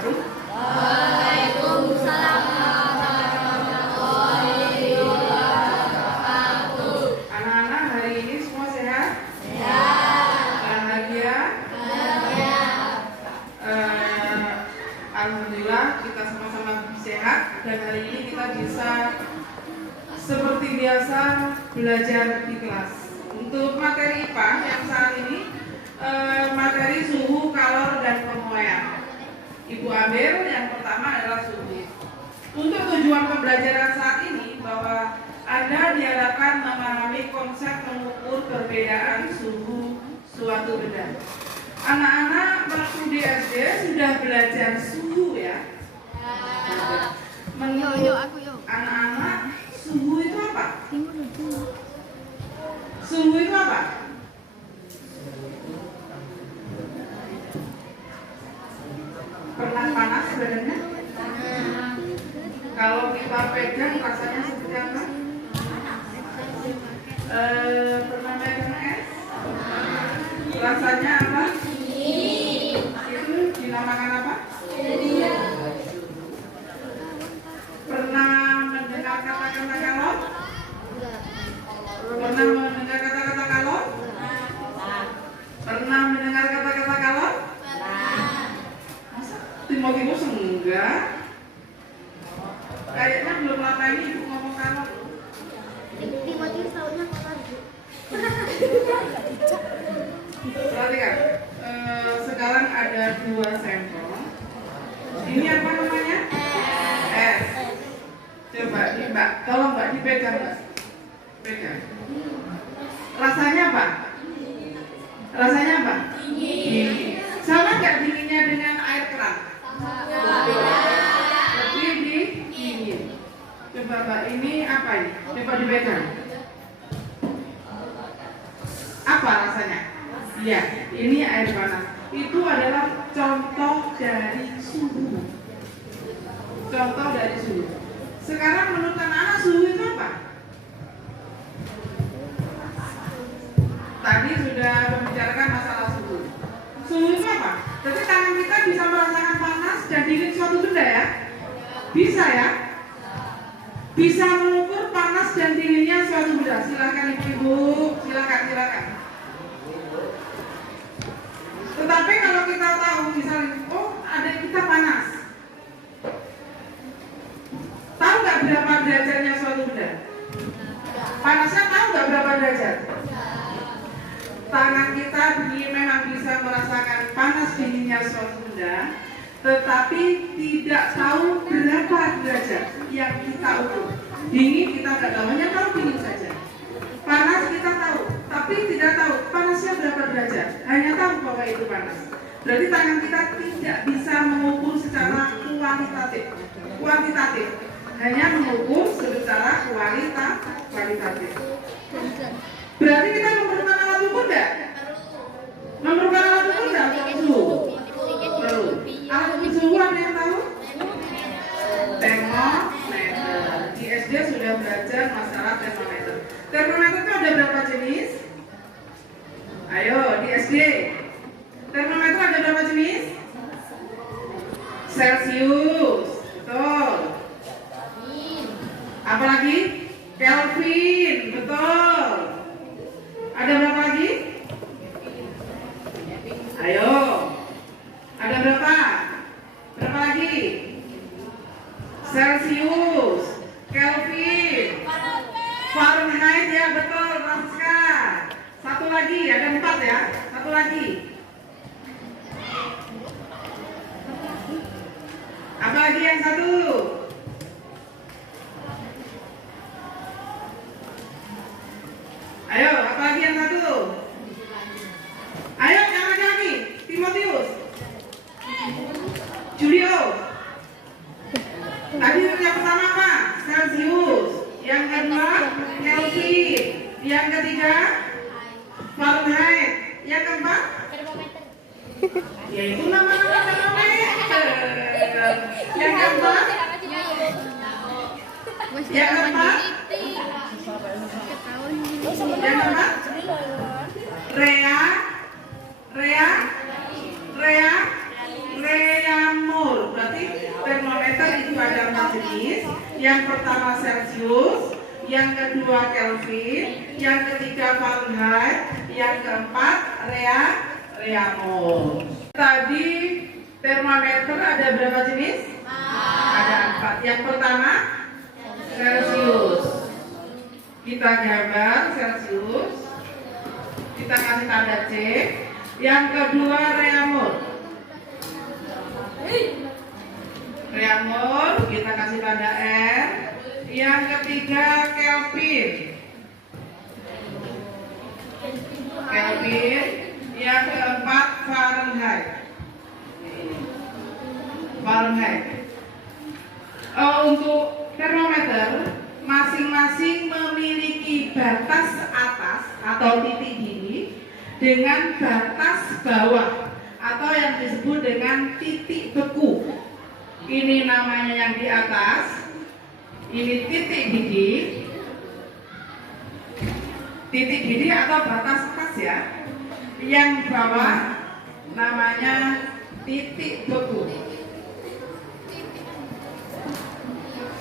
wabarakatuh. Waalaikumsalam warahmatullahi wabarakatuh. Anak-anak hari ini semua sehat? Sehat. Bahagia? Bahagia. Alhamdulillah kita sama-sama sehat dan hari ini kita bisa seperti biasa belajar di kelas. Untuk materi IPA yang saat ini materi suhu, kalor, dan pemuaian. Ibu ambil yang pertama adalah suhu. Untuk tujuan pembelajaran saat ini bahwa Anda diharapkan memahami konsep mengukur perbedaan suhu suatu benda. Anak-anak waktu di SD sudah belajar suhu ya. Menurut anak-anak suhu itu apa? Suhu itu apa? Pernah panas badannya? Kalau kita pegang rasanya seperti apa? Pernah pegang es? Rasanya apa? Itu dinamakan apa? Pernah mendengar kata-kata kalor? Pernah mendengar kata-kata kalor? Pernah mendengar kata-kata kalor? Timotius enggak. Kayaknya belum lama ini ibu ngomong kalor. Timotius tahunya kalor. Perhatikan, sekarang ada 2 sampel. Ini apa namanya? S. Coba Mbak, tolong Mbak dipegang Mbak. Pegang. Rasanya apa? Rasanya apa? Dingin. Sama nggak dinginnya dengan air keran? Lebih dingin. Coba Mbak, ini apa ini? Coba dipegang. Apa rasanya? Iya, ini air panas. Itu adalah contoh dari suhu. Contoh dari suhu. Sekarang menurut anak-anak suhu itu apa? Tadi sudah membicarakan masalah suhu. Suhu itu apa? Jadi tangan kita bisa merasakan panas dan dingin suatu benda ya? Bisa ya? Bisa mengukur panas dan dinginnya suatu benda. Silakan ibu-ibu, silakan. Tetapi kalau kita tahu misalnya, oh ada kita panas, tahu nggak berapa derajatnya suatu benda? Panasnya tahu nggak berapa derajat? Tangan kita memang bisa merasakan panas dinginnya suatu benda, tetapi tidak tahu berapa derajat yang kita ukur. Dingin kita nggak tahu, hanya tahu dingin saja. Panas kita tahu, tapi tidak tahu panasnya berapa derajat. Hanya tahu bahwa itu panas. Berarti tangan kita tidak bisa mengukur secara kuantitatif. Hanya mengukur secara kualitatif. Berarti kita memerlukan alat ukur enggak? Memerlukan alat ukur enggak untuk suhu? Perlu. Alat ukur suhu ada yang tahu? Termometer. Di SD sudah belajar masalah termometer. Termometer itu ada berapa jenis? Ayo di SD. Termometer ada berapa jenis? Celsius. Betul. Apalagi? Kelvin. Betul. Ada berapa lagi? Ayo. Ada berapa? Berapa lagi? Celsius, Kelvin, Fahrenheit ya betul, Raska. Satu lagi, ada 4 ya. Satu lagi. Apa lagi yang satu? Ayo, apa lagi yang satu? Ayo, yang lagi. Timotius, Julio. Tadi yang pertama apa? Celsius. Yang kedua Kelvin. Yang ketiga Fahrenheit. Yang keempat yaitu nama-nama termometer. Yang keempat Yang keempat Rea Mur. jenis. Yang pertama Celsius, yang kedua Kelvin, yang ketiga Fahrenheit, yang keempat reaumur. Tadi termometer ada berapa jenis? Ada 4. Yang pertama Celsius. Kita gambar Celsius. Kita kasih tanda C. Yang kedua reaumur. Reaumur kita kasih tanda R. Yang ketiga Kelvin. Kelvin. Yang keempat Fahrenheit. Fahrenheit. Untuk termometer masing-masing memiliki batas atas atau titik dini dengan batas bawah atau yang disebut dengan titik beku. Ini namanya yang di atas, ini titik didi. Titik didi atau batas atas ya. Yang bawah namanya titik beku.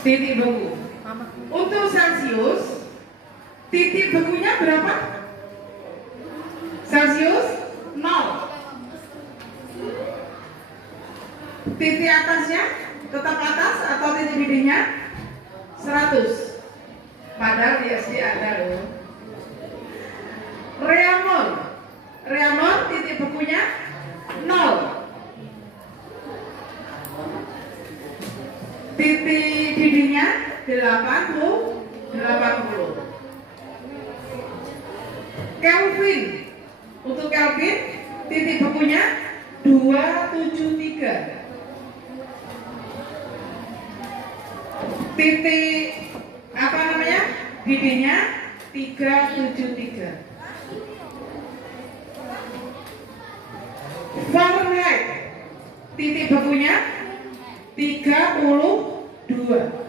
Titik beku. Untuk Celsius, titik bekunya berapa? Celsius 0. Titik atasnya tetap atas atau titik didinya 100. Padahal di SD ada loh. Reaumur. Reaumur titik bekunya 0. Titik didinya 80. Kelvin. Untuk Kelvin titik bekunya 273. Titik apa namanya? Didinya 373. Fahrenheit titik bekunya 32.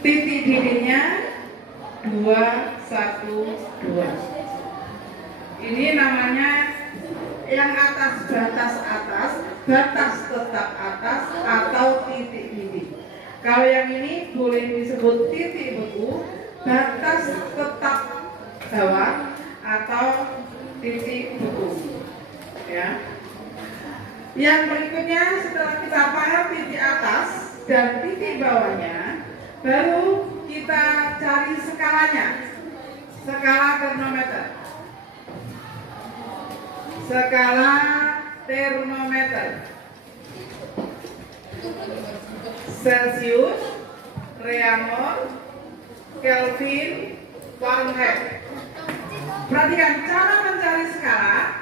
Titik didinya 212. Ini namanya yang atas batas atas, batas tetap atas atau titik didi. Kalau yang ini boleh disebut titik beku, batas tetap bawah atau titik beku. Ya. Yang berikutnya setelah kita paham titik atas dan titik bawahnya, baru kita cari skalanya. Skala termometer. Skala termometer. Celsius, reaumur, Kelvin, Fahrenheit. Perhatikan cara mencari skala.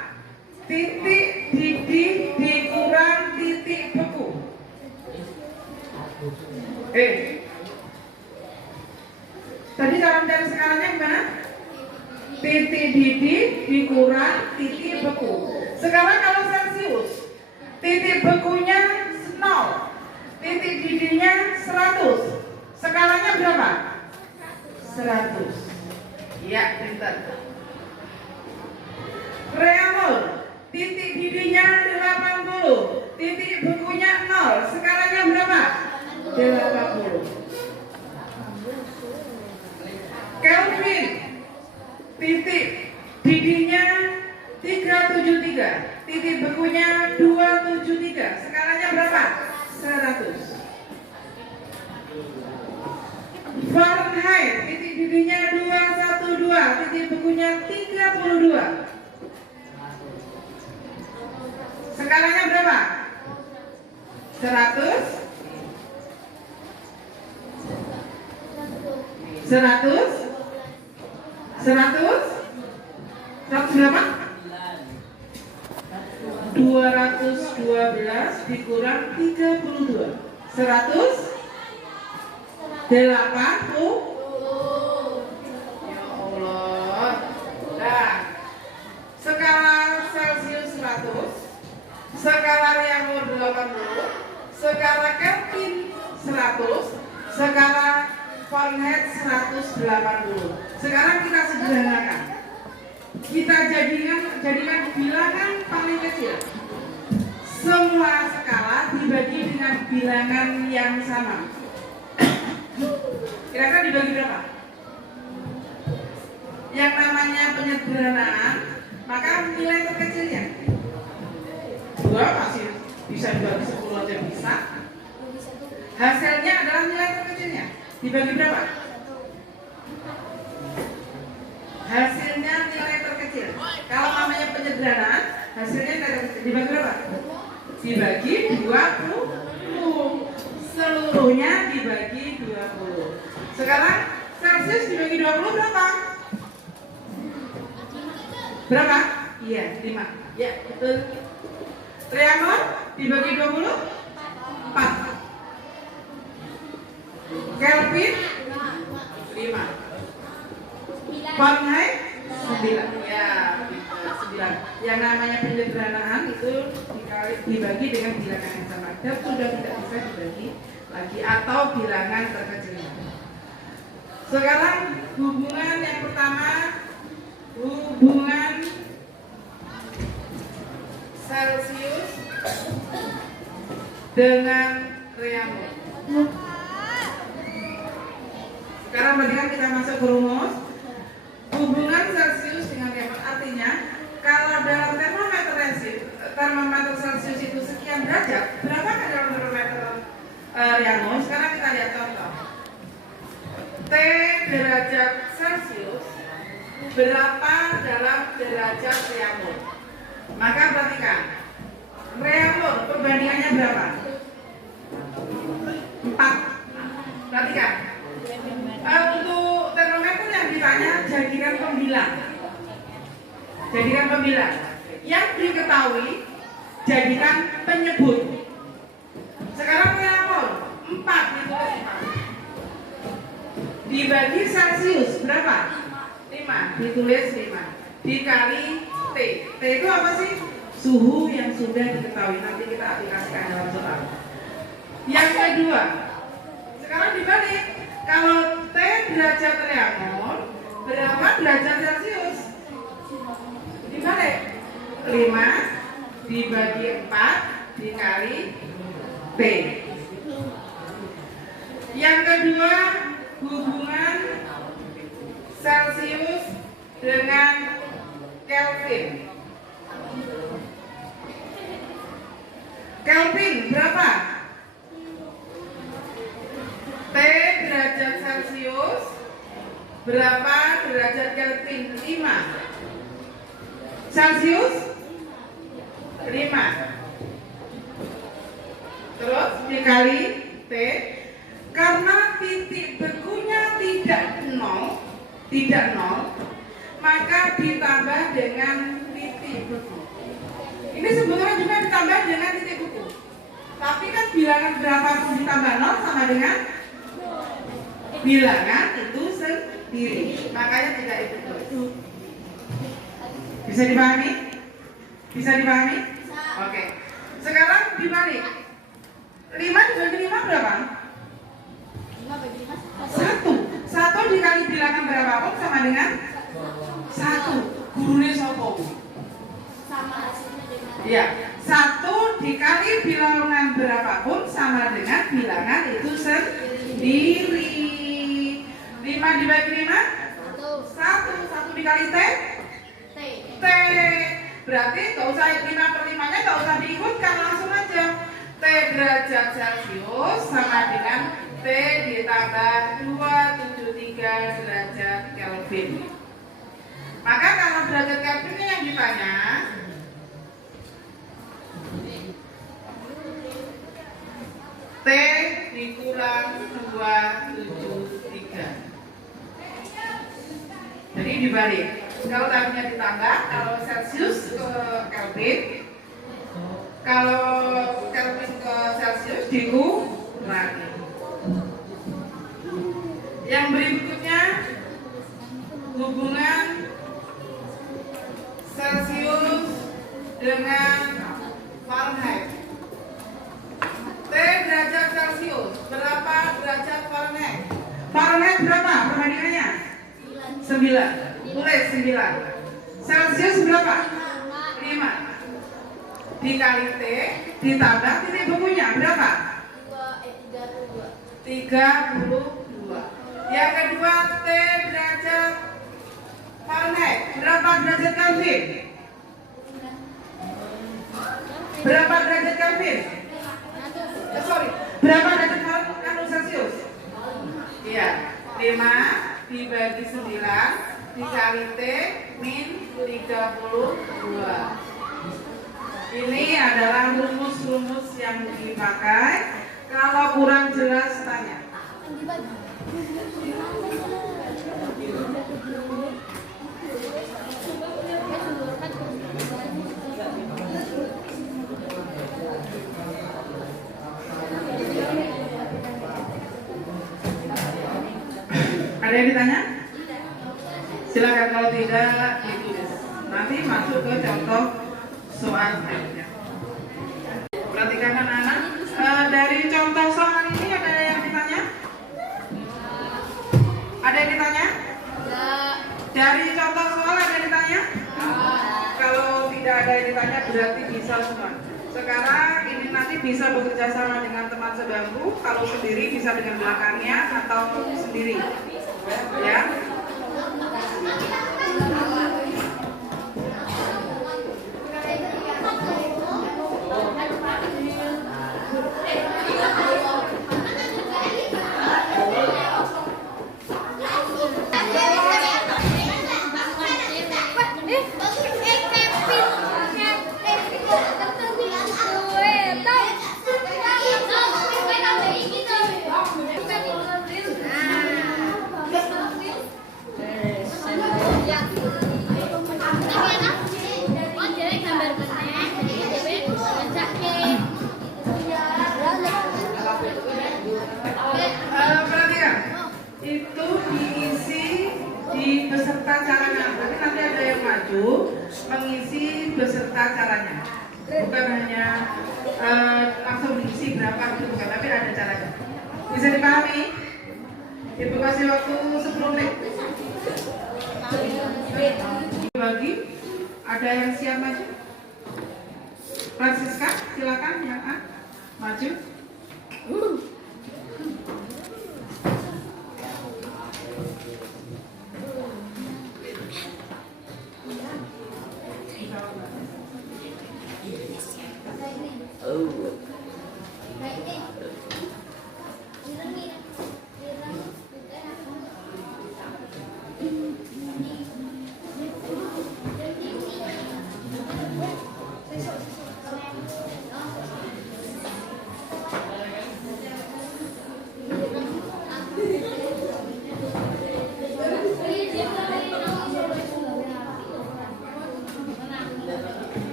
Titik didih dikurang titik beku. Tadi cara mencari skalanya gimana? Titik didih dikurang titik beku. Sekarang kalau Celsius, titik bekunya 0, titik didihnya 100. Skalanya berapa? 100. Ya, pintar. Reaumur, titik didihnya 80, titik bekunya 0. Skalanya berapa? 80. Kelvin, titik didihnya 373, titik bekunya 273. Skalanya berapa? 100. Fahrenheit, titik didihnya 212, titik bekunya 32. Skalanya berapa? 100. 100. 100. 100 berapa? 212 dikurang 32. 180. Ya Allah. Nah, skala Celsius 100, skala reaumur 80, skala Kelvin 100, skala Fahrenheit 180. Sekarang kita sederhanakan. Kita jadikan bilangan paling kecil. Semua skala dibagi dengan bilangan yang sama. Kira-kira dibagi berapa? Yang namanya penyederhanaan, maka nilai terkecilnya 2 masih bisa dibagi 10 aja bisa. Hasilnya adalah nilai terkecilnya. Dibagi berapa? Hasilnya nilai terkecil. Kalau namanya penyederhanaan, hasilnya nilai terkecil. Dibagi berapa? Dibagi 20. Seluruhnya dibagi 20. Sekarang Celsius dibagi 20 berapa? Berapa? Iya, 5. Ya, betul. Triangle dibagi 20? 4. Kelvin 5. Fahrenheit 9. Ya, 9. Yang namanya penyederhanaan itu dibagi dengan bilangan yang sama. Dan sudah tidak bisa dibagi lagi atau bilangan terkecilnya. Sekarang hubungan yang pertama, hubungan Celsius dengan Reaumur. Sekarang perhatikan, kita masuk ke rumus. Hubungan Celsius dengan Reaumur artinya kalau dalam termometer Celsius itu sekian derajat, berapa kan dalam termometer Reaumur? Sekarang kita lihat contoh. T derajat Celsius berapa dalam derajat Reaumur? Maka perhatikan, Reaumur perbandingannya berapa? 4. Perhatikan, untuk termometer yang ditanya jadikan pembilang. Jadikan pembilang. Yang diketahui jadikan penyebut. Sekarang Reaumur 4 ditulis 4. Dibagi Celsius berapa? 5. Ditulis 5. Dikali T. T itu apa sih? Suhu yang sudah diketahui. Nanti kita aplikasikan dalam soal. Yang kedua, sekarang dibalik. Kalau T derajat Reaumur, berapa derajat Celsius? Dibalik. 5 dibagi 4 dikali P. Yang kedua, hubungan Celsius dengan Kelvin. Kelvin berapa? T derajat Celsius berapa derajat Kelvin? 5. Celsius 5. Terus dikali T. Karena titik bekunya tidak nol, maka ditambah dengan titik beku. Ini sebetulnya juga ditambah dengan titik beku. Tapi kan bilangan berapapun ditambah 0 sama dengan bilangan itu sendiri. Makanya tidak itu terus. Bisa dipahami? Bisa dipahami? Oke. Sekarang dibalik. 5 dibagi 5 berapa? 1. 1 dikali bilangan berapapun sama dengan 1. Gurunya sopo? Sama hasilnya dengan. Iya. 1 dikali bilangan berapapun sama dengan bilangan itu sendiri. 5 dibagi 5? 1. 1 dikali T? T. Berarti nggak usah 5/5-nya nggak usah diikutkan, langsung aja. T derajat Celsius sama dengan T ditambah 273 derajat Kelvin. Maka kalau derajat Kelvin ini yang ditanya, T dikurang 273. Jadi dibalik. Kalau tadinya ditambah, kalau Celsius ke Kelvin, kalau Kelvin ke Celsius dikurangi. Yang berikutnya, hubungan Celsius dengan Fahrenheit. T derajat Celsius berapa derajat Fahrenheit? Fahrenheit berapa perbandingannya? 9. Tulis 9. Celsius berapa? 5. Dikali T ditambah titik bekunya berapa? 32. Yang kedua, T derajat Fahrenheit. Berapa derajat Kelvin? Berapa derajat Kelvin? Berapa derajat Celcius? Iya, 5 dibagi 9 dikali T min 32. Ini adalah rumus-rumus yang dipakai. Kalau kurang jelas tanya. Ada yang ditanya? Silakan, kalau tidak ditulis. Nanti masuk ke contoh soal selanjutnya. Perhatikan anak-anak, dari contoh soal ini ada yang ditanya? Ada yang ditanya? Dari contoh soal ada yang ditanya? Kalau tidak ada yang ditanya berarti bisa semua. Sekarang ini nanti bisa bekerja sama dengan teman sebangku. Kalau sendiri bisa dengan belakangnya atau sendiri, ya. Perhatikan, itu diisi di beserta caranya. Nanti ada yang maju mengisi beserta caranya. Bukan hanya langsung diisi berapa gitu, bukan, tapi ada caranya. Bisa dipahami? Ibu kasih waktu 10 menit. Bagi, ada yang siap maju? Francisca, silakan yang A, maju.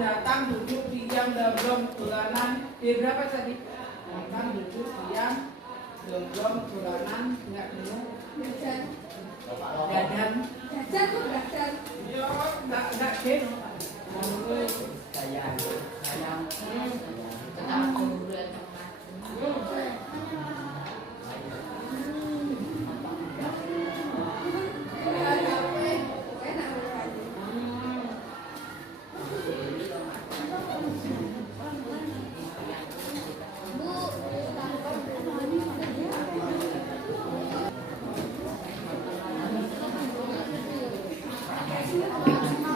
Datang duduk diam dalam bulanan berapa tadi? Datang duduk diam dalam bulanan enggak dulu. Dadan. Dadan kok dadan? Yo, enggak deh. Sayang. Ketemu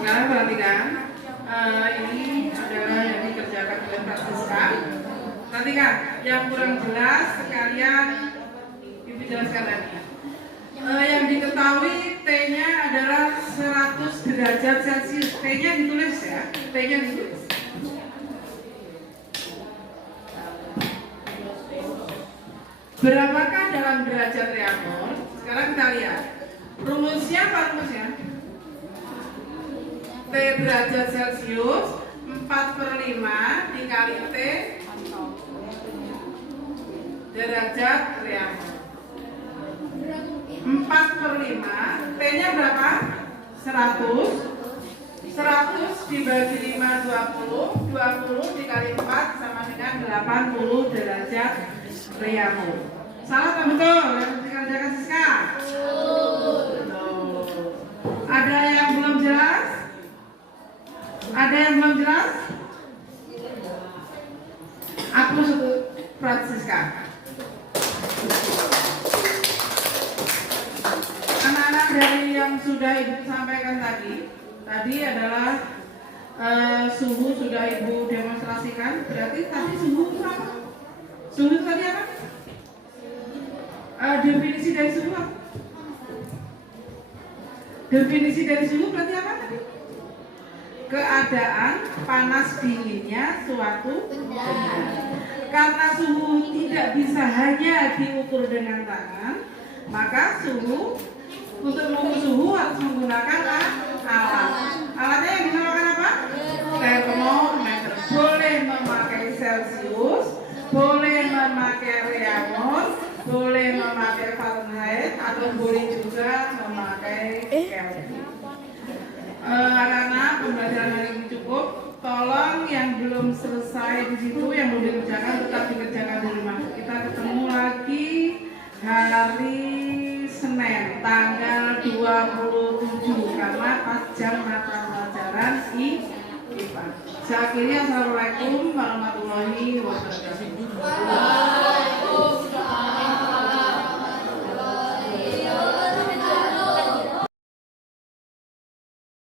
Sekarang perhatikan, ini adalah yang dikerjakan oleh Francisca. Perhatikan, yang kurang jelas sekalian Ibu jelaskan lagi. Yang diketahui T-nya adalah 100 derajat Celcius. T-nya ditulis ya, T-nya ditulis. Berapakah dalam derajat reaktor? Sekarang kita lihat. Rumusnya apa rumusnya? T derajat Celcius 4/5 dikali T derajat reaktor. 4/5, T nya berapa? 100. 100 dibagi 5, 20. 20 dikali 4 sama dengan 80 derajat Reamo. Salah atau betul? Yang dikerjakan Siska? Betul. Ada yang belum jelas? Ada yang belum jelas? Aku sebut Francisca. Anak-anak dari yang sudah Ibu sampaikan tadi adalah suhu sudah Ibu demonstrasikan. Berarti tadi suhu itu apa? Suhu tadi apa? Definisi dari suhu apa? Definisi dari suhu berarti apa tadi? Keadaan panas dinginnya suatu benda. Karena suhu tidak bisa hanya diukur dengan tangan, maka suhu untuk mengukur suhu harus menggunakan alat. Alatnya yang dinamakan apa? Termometer. Boleh memakai Celcius, boleh memakai Reaumur, boleh memakai Fahrenheit, atau boleh juga memakai Kelvin. Anak-anak, pembelajaran hari ini cukup. Tolong yang belum selesai di situ, yang belum dikerjakan tetap dikerjakan di rumah. Kita ketemu lagi hari Senin tanggal 27 karena pas jam mata pelajaran IPA. Saya akhiri, assalamualaikum warahmatullahi wabarakatuh.